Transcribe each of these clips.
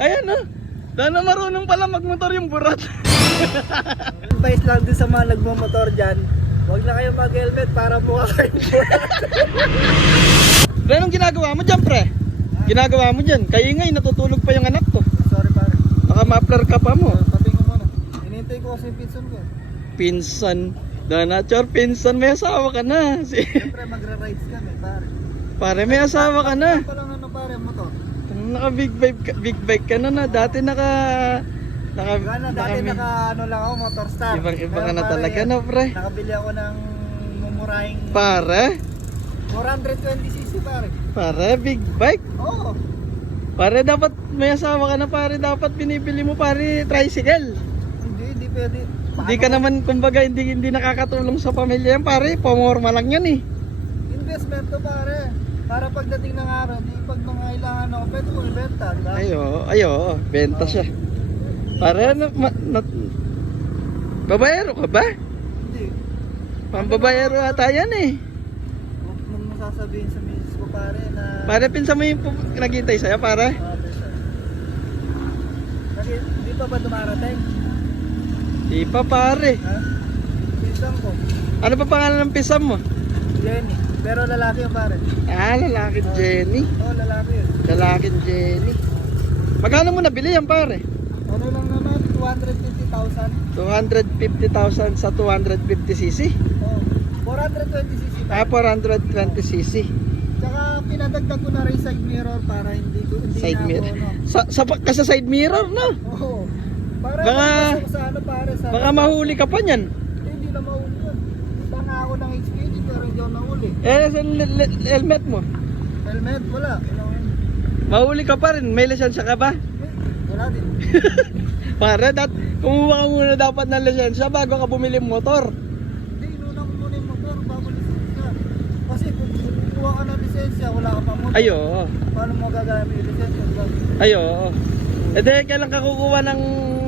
Ayan oh. Sana marunong pala magmotor yung burat. Advice lang din sa mga nagmamotor dyan, huwag na kayo mag-helmet para mukha kayong burat. Pre, anong ginagawa mo dyan, pre? Ginagawa mo dyan? Kaingay, natutulog pa yung anak ko. Sorry pare. Baka ma-flare ka pa mo. Tabi ko muna. Hinihintay ko kasi yung pinsan ko. Pinsan. Danachor, pinsan, may asawa ka na. Siyempre magra-rides kami pare. Pare, may asawa ka na. Ano pa lang ano pare, motor? Naka big bike ka na. Dati naka Dati naka ano lang ako, motor star. Ibang ka na Pare, talaga na, pre. Nakabili ako ng mumurahing Pare, 420cc pare. pare, big bike. Oo. Pare, dapat may asawa ka na, pare. Dapat binibili mo, pare, tricycle. Hindi pwede. Hindi ka naman, kumbaga, hindi nakakatulong sa pamilya yan, pare. Pamorma lang yan eh. Investment to pare. Para pagdating ng araw, di pag mangailangan ako, pwede mo ibenta, di ba? Ayo, benta siya. Pare, babayero ka ba? Hindi. Pambabayero ata yan eh. Huwag mong sasabihin sa misis ko pare na... Pare, pinsan mo yung naghihintay sa'yo, pare. Kasi di pa ba dumarating? Di pa, pare. Ha? Pinsan ko. Ano pa pangalan ng pinsan mo? Jenny. Pero lalaki yung pare. Ah, lalaking Jenny. Oo, lalaki yun. Lalaking Jenny. Magkano mo nabili yan, pare? Ano lang naman, 250,000. 250,000 sa 250cc? Oo. 420cc Ah, pare. 420cc. Tsaka pinadagdag ko na rin side mirror para hindi Side na mirror. ako, Ka sa side mirror, no? Oo. Para Baka- mapasok sa ano pare sa... Baka mahuli ka pa niyan. Hindi na mahuli yun. Punta nga ako ng HPG pero hindi ako nahuli. Eh, sa helmet mo? Helmet, wala. Mahuli ka pa rin. May lisensya ka ba? Wala din. Pare, kumuha ka muna dapat ng lisensya bago ka bumili ng motor. Hindi, inuna ko muna yung motor bago lisensya. Kasi kung kukuha ka ng lisensya, wala ka pa motor. Ayo. Paano mo gagamit yung lisensya? Diba? Ayo. E de, kailan ka kukuha ng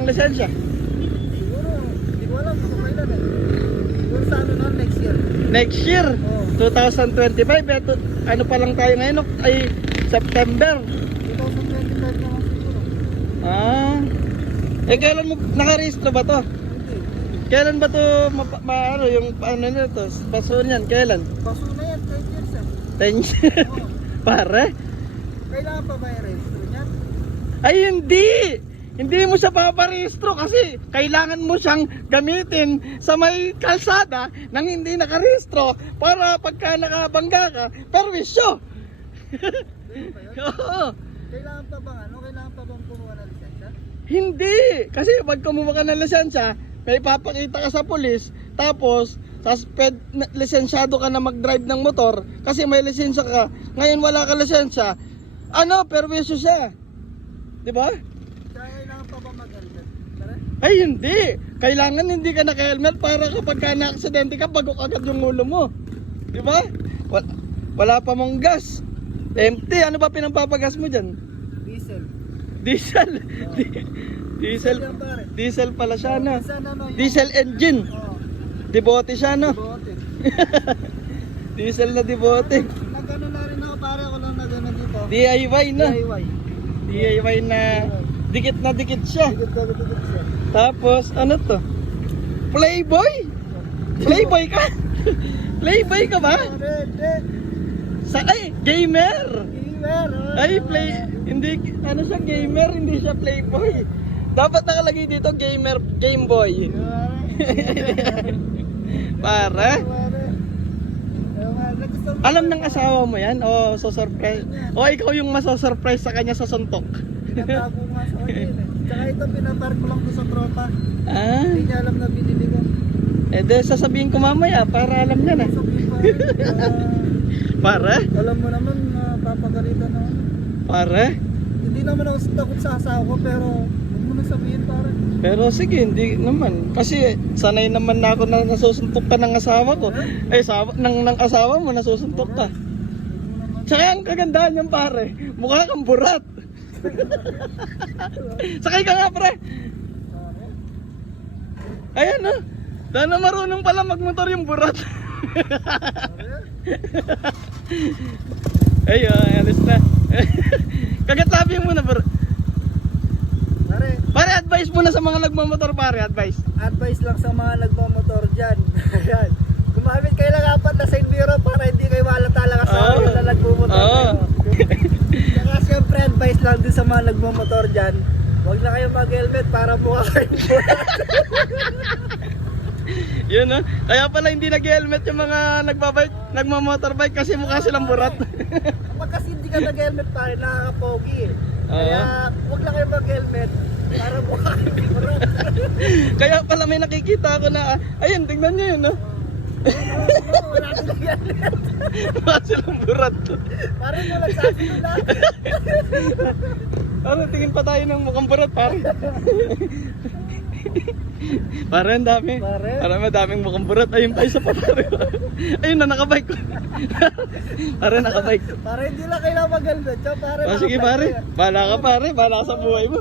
lisensya? Siguro, hindi ko alam kung kailan eh. Siguro sa ano na, next year. Next year, Oo. 2025. Eto, ano pa lang tayo ngayon? Ay, September. 2025 na lang siguro. Ah. Eh, kailan mo nakarehistro ba to? Hindi. Kailan ba to ano, yung ano nito? Paso niyan, kailan? Paso na yan, 10 years eh. 10 years. Oo. Pare? Kailangan pa ba i-register niyan? Ay, hindi! Hindi mo siya paparehistro kasi kailangan mo siyang gamitin sa may kalsada nang hindi nakarehistro para pagka nakabangga ka, perwisyo! Ganun ba yun? Oo. Kailangan pa bang ano? Kailangan pa bang kumuha ng lisensya? Hindi! Kasi pag kumuha ka ng lisensya, may papakita ka sa pulis, tapos lisensyado ka na mag-drive ng motor kasi may lisensya ka. Ngayon wala ka lisensya, ano, perwisyo siya. Di ba? Kaya kailangan pa ba mag-helmet? Tara? Ay, hindi! Kailangan hindi ka naka-helmet para kapag ka na-aksidente ka, bagok agad yung ulo mo. Di ba? Wala pa mong gas. Empty, ano ba pinampapagas mo dyan? Diesel. Diesel. Diesel. yan pare. Diesel pala siya, no? Minsan ano yung... Diesel engine. Oo. Dibote siya, no? Bote. Diesel na dibote. Nagano na rin ako pare, ako lang nagano dito. DIY, no? DIY. DIY na dikit siya. Dikit siya. Tapos, ano to? Playboy? Playboy ka? Playboy ka ba? Ay, gamer! Gamer. Ay, hindi, ano siya, gamer, hindi siya playboy. Dapat nakalagay dito, gamer, gameboy. Para? Alam ng asawa mo yan? O, so-surprise? O, ikaw yung maso-surprise sa kanya sa suntok? Pinatago nga sa akin eh. Tsaka ito pinapark ko lang to sa tropa. Ah, Hindi niya alam na binili ko. eh de, sasabihin ko mamaya para alam niya na. So, Para? alam mo naman, papagalitan na ako. Para? Hindi naman ako takot sa asawa ko pero huwag mo na sabihin pare. Pero sige, hindi naman. Kasi sanay naman na ako na nasusuntok ka ng asawa ko. Eh, ng asawa mo, nasusuntok ka. Tsaka ang kagandahan niyan, pare, mukha kang burat. Sakay ka nga, pre. Ayan, no? Sana marunong pala magmotor yung burat. Ayun, alis na. Kagat labi mo na, bro. Pare, advice mo na sa mga nagmamotor, pare, advice. Advice lang sa mga nagmamotor dyan. Ayan. Gumamit kayo lang apat na side mirror para hindi kayo malata-laka sa Oo. na nagmamotor Oo. kayo. Saka syempre advice lang din sa mga nagmamotor dyan. Huwag na kayo mag-helmet para mukha kayong burat. Yun, no? Kaya pala hindi nag-helmet yung mga nagmamotorbike kasi mukha silang burat. Kapag kasi hindi ka nag-helmet pare, nakakapogi eh. Kaya huwag na kayo mag-helmet para mukha kayong burat. Kaya pala may nakikita ako na, ayun, tingnan nyo yun, no? Wala silang helmet. Mukha silang burat. Parang mo nagsabi ko lang. Ano, tingin pa tayo ng mukhang burat, pare. Pare, ang dami. Pare. Pare, madaming mukhang burat. Ayun pa, isa pa, pare. Ayun na, nakabike. Pare, nakabike. Para hindi lang kailangan mag-helmet. So, pare, Sige, naka-vlog pare. kayo. Bahala ka, pare. Bahala ka sa buhay mo.